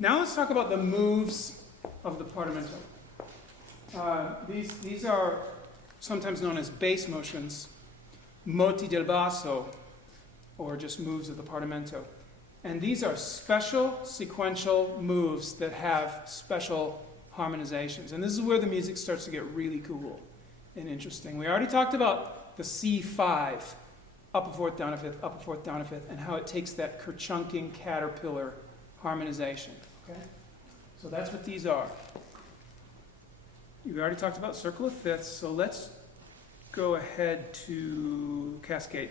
Now let's talk about the moves of the Partimento. These are sometimes known as bass motions, moti del basso, or just moves of the Partimento. And these are special sequential moves that have special harmonizations. And this is where the music starts to get really cool and interesting. We already talked about the C5, up a fourth, down a fifth, up a fourth, down a fifth, and how it takes that kerchunking caterpillar harmonization. Okay? So that's what these are. We already talked about circle of fifths, so let's go ahead to cascade.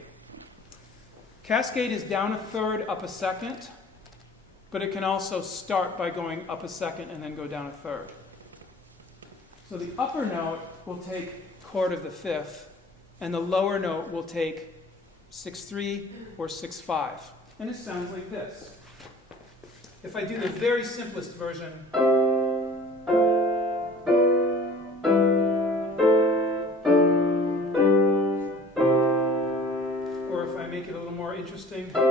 Cascade is down a third, up a second, but it can also start by going up a second and then go down a third. So the upper note will take chord of the fifth, and the lower note will take 6-3 or 6-5. And it sounds like this. If I do the very simplest version, or if I make it a little more interesting, or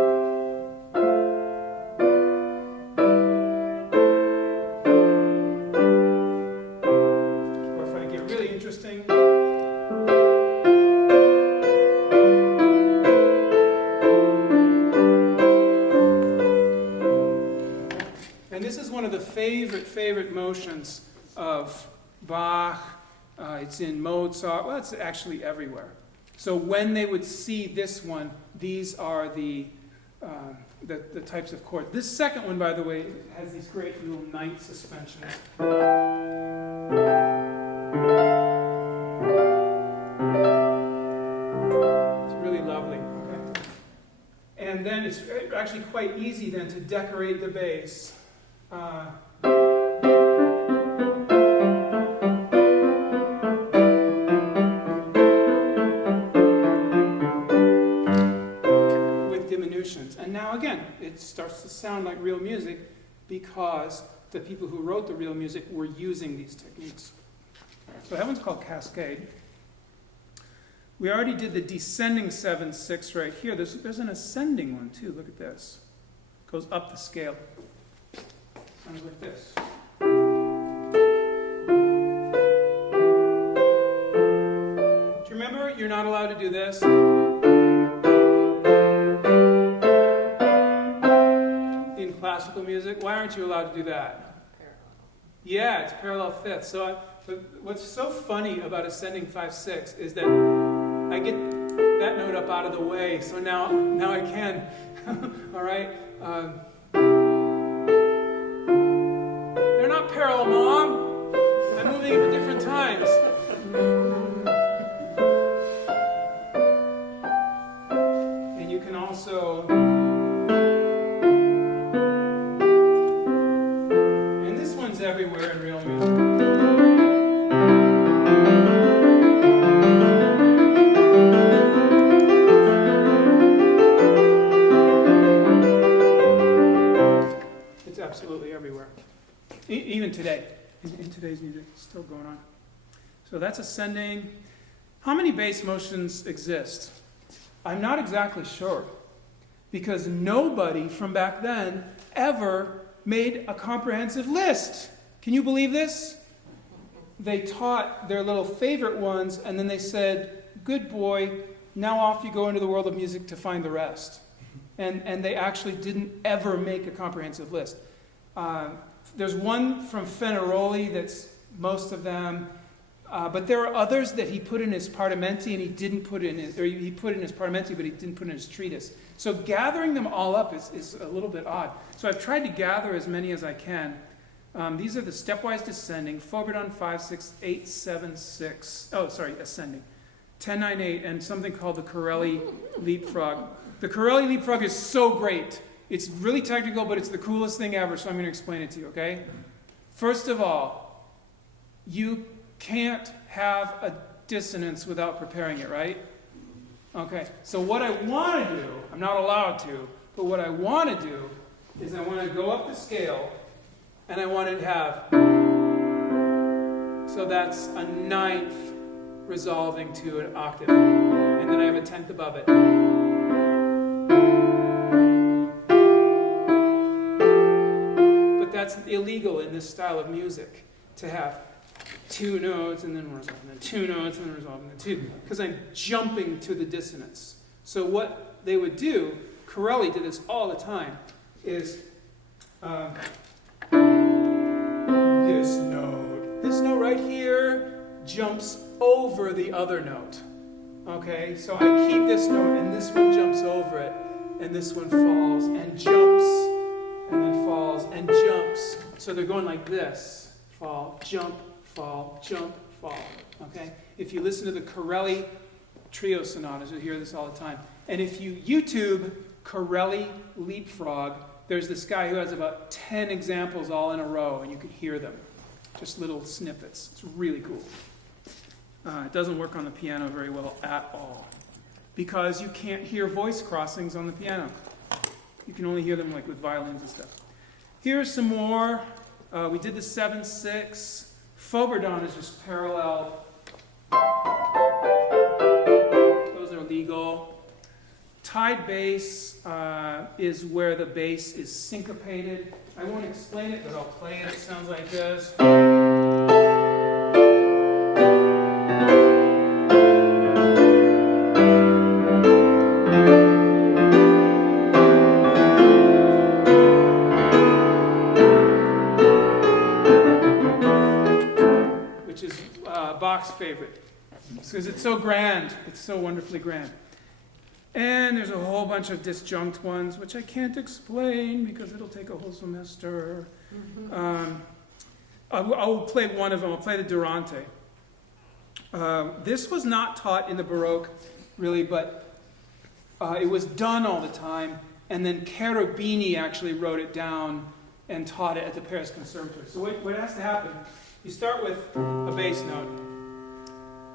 if I get really interesting, and this is one of the favorite motions of Bach. It's in Mozart. Well, it's actually everywhere. So when they would see this one, these are the types of chords. This second one, by the way, has these great little night suspensions. It's really lovely. Okay. And then it's actually quite easy then to decorate the bass. With diminutions. And now again, it starts to sound like real music because the people who wrote the real music were using these techniques. So that one's called cascade. We already did the descending 7/6 right here. There's an ascending one too. Look at this. Goes up the scale. Sounds like this. Do you remember you're not allowed to do this? In classical music, why aren't you allowed to do that? Yeah, it's parallel fifth. So what's so funny about ascending 5/6 is that I get that note up out of the way, so now I can. All right. They're not parallel, Mom. I'm moving at different times. And you can also, and this one's everywhere in real music. It's absolutely everywhere. Even today, in today's music, it's still going on. So that's ascending. How many bass motions exist? I'm not exactly sure, because nobody from back then ever made a comprehensive list. Can you believe this? They taught their little favorite ones, and then they said, good boy, now off you go into the world of music to find the rest. And they actually didn't ever make a comprehensive list. There's one from Fenaroli that's most of them, but there are others that he put in his Partimenti and he didn't put in his, or he put in his Partimenti but he didn't put in his treatise. So gathering them all up is a little bit odd. So I've tried to gather as many as I can. These are the stepwise descending, Forbidon 5/6, 8/7/6. Ascending, 10/9/8, and something called the Corelli Leapfrog. The Corelli Leapfrog is so great. It's really technical, but it's the coolest thing ever, so I'm going to explain it to you, okay? First of all, you can't have a dissonance without preparing it, right? Okay, so what I want to do, I'm not allowed to, but what I want to do is I want to go up the scale, and I want to have, so that's a ninth resolving to an octave, and then I have a tenth above it. that's illegal in this style of music, to have two notes and then resolve, and then two notes and then resolve, and then two, because I'm jumping to the dissonance. So what they would do, Corelli did this all the time, is this note right here jumps over the other note. Okay, so I keep this note and this one jumps over it, and this one falls and jumps, and then falls and jumps. So they're going like this: fall, jump, fall, jump, fall. Okay? If you listen to the Corelli trio sonatas, you'll hear this all the time. And if you YouTube Corelli Leapfrog, there's this guy who has about 10 examples all in a row, and you can hear them. Just little snippets. It's really cool. It doesn't work on the piano very well at all, because you can't hear voice crossings on the piano. You can only hear them like with violins and stuff. Here's some more. We did the 7/6. Foberdon is just parallel. Those are legal. Tied bass is where the bass is syncopated. I won't explain it, but I'll play it. It sounds like this. Which is Bach's favorite, because it's so grand. It's so wonderfully grand. And there's a whole bunch of disjunct ones, which I can't explain because it'll take a whole semester. I'll play one of them. I'll play the Durante. This was not taught in the Baroque, really, but it was done all the time. And then Cherubini actually wrote it down and taught it at the Paris Conservatory. So what has to happen, you start with a bass note,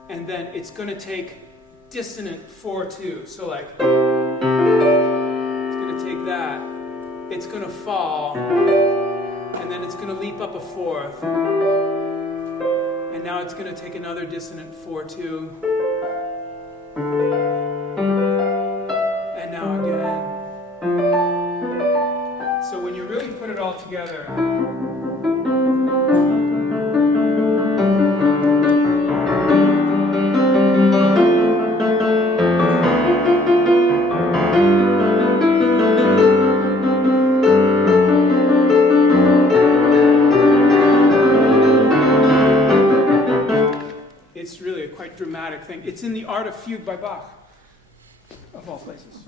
and then it's going to take dissonant 4/2. So like, it's going to take that, it's going to fall, and then it's going to leap up a fourth, and now it's going to take another dissonant 4/2, and now again. So when you really put it all together, it's really a quite dramatic thing. It's in the Art of Fugue by Bach, of all places.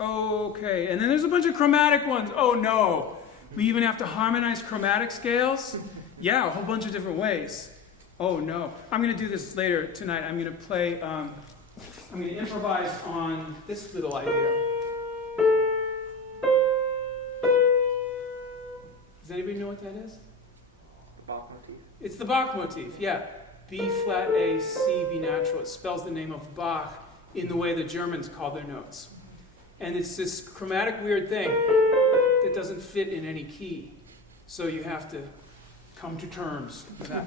Okay, and then there's a bunch of chromatic ones. Oh no, we even have to harmonize chromatic scales? Yeah, a whole bunch of different ways. Oh no, I'm going to do this later tonight. I'm going to play, I'm going to improvise on this little idea. Does anybody know what that is? The Bach motif. It's the Bach motif, yeah. B flat A, C, B natural. It spells the name of Bach in the way the Germans call their notes. And it's this chromatic weird thing that doesn't fit in any key. So you have to come to terms with that.